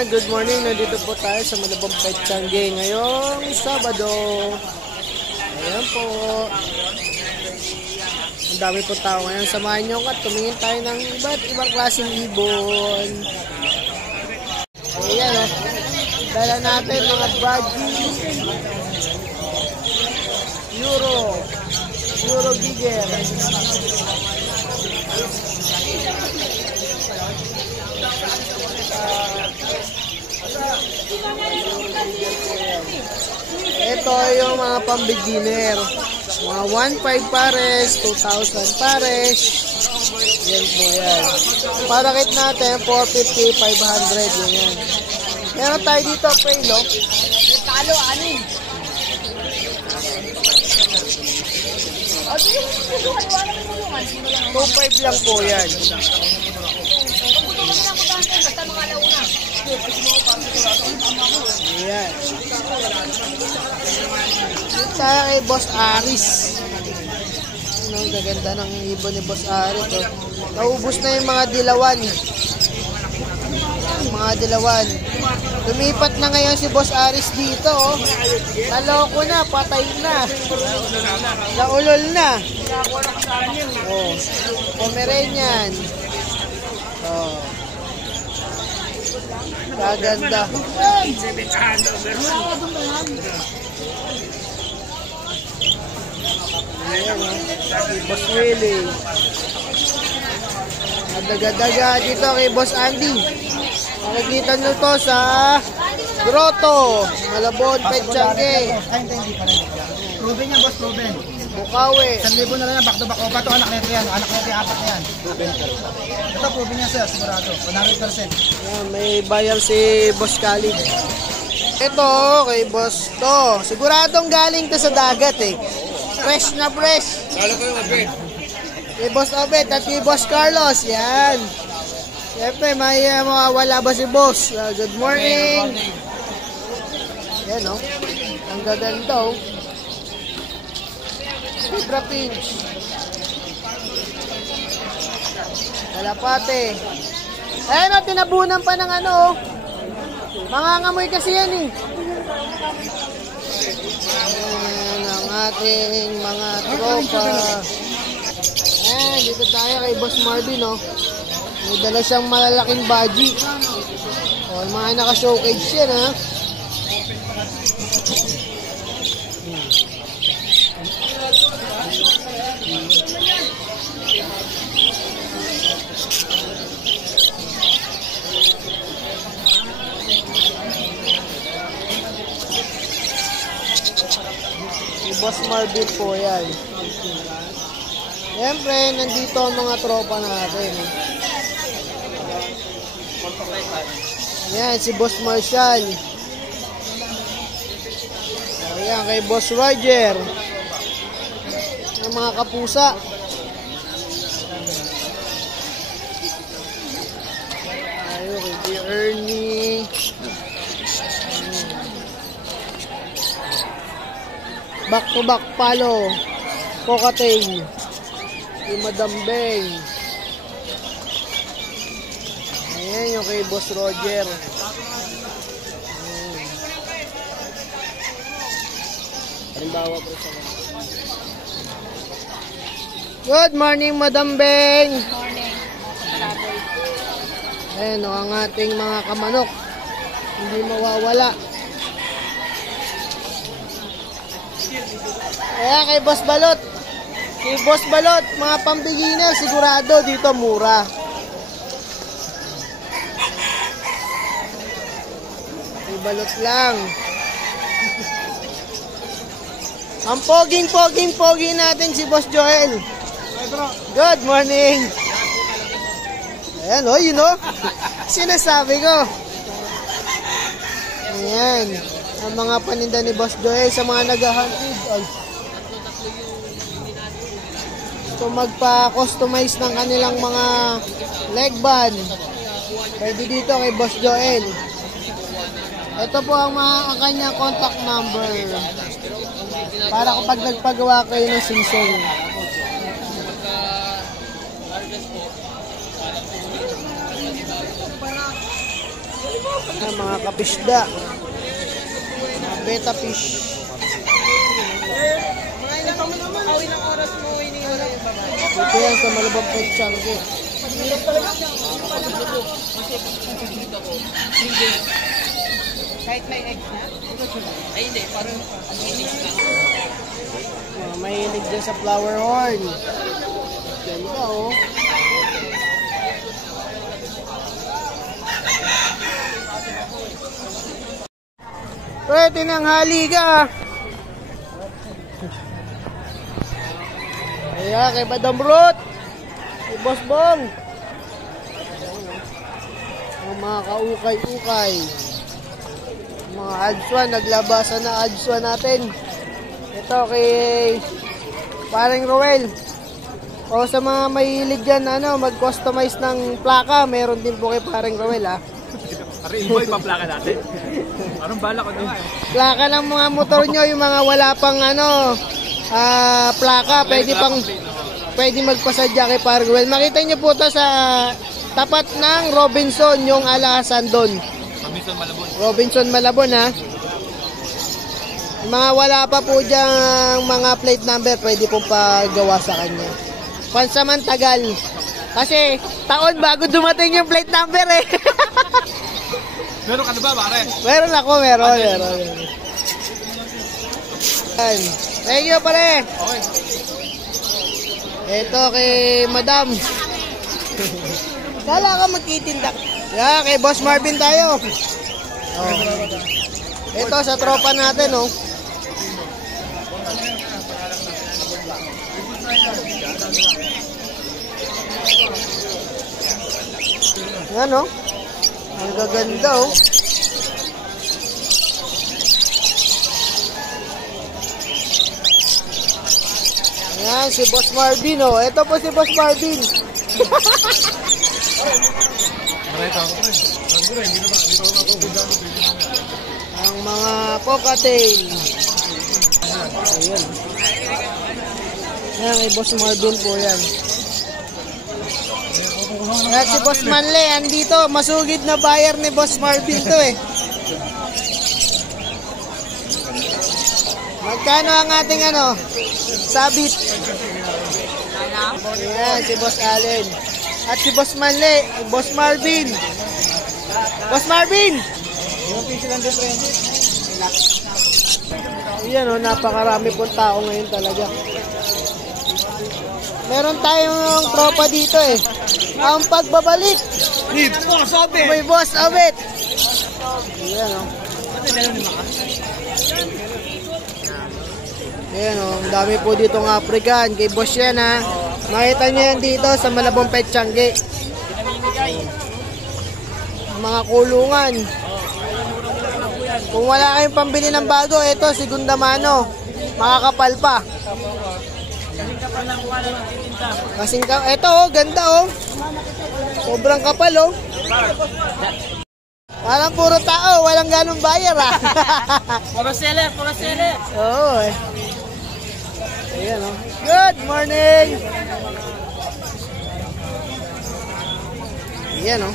Ayan, good morning. Nandito po tayo sa Malabang Petchangi ngayong Sabado. Ayan po. Ang dami po tao ngayon. Samahan nyo at tumingin tayo ng iba't ibang klaseng ibon. Ayan o. Dala natin mga Baji. Euro Giger. Ito yung mga pang-beginner. Mga 1,500 pares, 2,000 pares. Yan po yan. Para kit natin, 450, 500. Yan. Meron tayo dito, Prelo. Talo, anin. 2,500 lang po yan. Ayan. Ito tayo kay Boss Aris. Ang gaganda ng ibon ni Boss Aris. Oh. Naubos na yung mga dilawan. Lumipat na ngayon si Boss Aris dito. Oh. Naloko na, patay na. Naulol na. Oh. Pomeranian. Oh. Kaganda. Ayan o. Boss Willie. Daga-daga dito kay Boss Andy. Makikita nyo to sa Grotto, Malabon, Petchangi. Ruben yan, Boss Ruben. Bukawi. 1,000 na lang yan, back to back. O, bato anak nito yan. Anak nito yung 4 na yan. Ito, Ruben yan, sir. Sigurado. 100%. Ayan, may bayar si Boss Khalid. Ito, kay Boss to. Siguradong galing to sa dagat eh. Fresh na fresh. Kala ko yung Obed. Kay Boss Obed at kay Boss Carlos. Yan. Siyempre, may mawawala ba si Boss? Good morning. Yan o. Ang gaganda o. Zebra Pinch. Kalapate. Ayan o, tinabunan pa ng ano o. Mangangamoy kasi yan eh. Ayan ang ating mga tropa. Ayan, dito tayo kay Boss Marvin o. May dala siyang malalaking baji. O, mga naka-showcase yan ha. Boss Marvin po yan. Siyempre, nandito ang mga tropa natin. Yan, si Boss Marshall. Ayan, kay Boss Roger. Ang mga kapusa. Ayun, kay Ernie. Back to back palo. Cocktail. Si Madam Beng. Ayan yung kay Boss Roger. Halimbawa po sa good morning, Madam Beng. Good morning. Ayan o, ang ating mga kamanok. Hindi mawawala. Ayan kay Boss Balot. Kay Boss Balot, mga pambiginer, sigurado dito mura. Kay Balot lang. Ang poging natin si Boss Joel. Good morning. Ayan o, yun o. Sinasabi ko. Ayan. Ang mga paninda ni Boss Joel sa mga nag-huntid. So magpa-customize ng kanilang mga leg band. Pwede dito kay Boss Joel. Ito po ang kanyang contact number. Para kapag nagpagawa kayo ng singsong. Ayan, mga kapisda. Mga beta fish. Dito yan sa Malabang Petchangi. Kahit may eggs na? Ay, hindi. Parang Mahilig dyan sa flower horn. Ganda oh. Pre, tinanghali ka. Ayan, kay Madam Ruth. Kay Boss Bong. Ang mga kaukay-ukay. Mga adswan, naglabasan na adswan natin. Ito kay Paring Roel. O sa mga mahilig dyan, mag-customize ng plaka, meron din po kay Paring Roel, ha. Aray, boy, pa-plaka natin. Parang bala ko na nga eh. Plaka ng mga motor nyo, yung mga wala pang plaka, pwede magpasadya kay Paring Roel. Makita nyo po ito sa tapat ng Robinson, yung alasan doon. Robinson Malabon. Robinson Malabon, ha. Yung mga wala pa po dyang mga plate number, pwede pong pagawa sa kanya. Pansamantagal. Kasi taon bago dumating yung plate number eh. Meron ka na ba, pare? Meron ako, meron. Ayan. Thank you, pare. Okay. Ito kay Madam. Kala ka magtitindak. Yeah, kay Boss Marvin tayo. Oh. Ito sa tropa natin, oh. Yan, oh. Ang gaganda, oh. Yan, si Boss Marvin, oh. Ito po si Boss Marvin. Ang mga cocktail. Ayan. Yan, kay Boss Marvin po yan. At si Boss Manle, andito. Masugid na buyer ni Boss Marvin to eh. Magkano ang ating sabit? Ayan, si Boss Allen. At si Boss Manle, Boss Marvin. Boss Marvin! Ayan, napakarami pong tao ngayon talaga. Meron tayong tropa dito eh. Ang pagbabalik. May Boss Abet. Ayan, oh. Ayan, oh. Ang dami po ditong African. Kay Boss yan, ha. Makita nyo yan dito sa Malabong Petchangi. Mga kulungan. Kung wala kayong pambili ng bago, ito, segunda mano. Makakapal pa. Kasing kapal. Ito, oh, ganda, oh. Sobrang kapal, oh. Parang puro tao, walang ganong buyer, ah. Puro seller. Oo, eh. Ayan, oh. Good morning! Ayan, oh.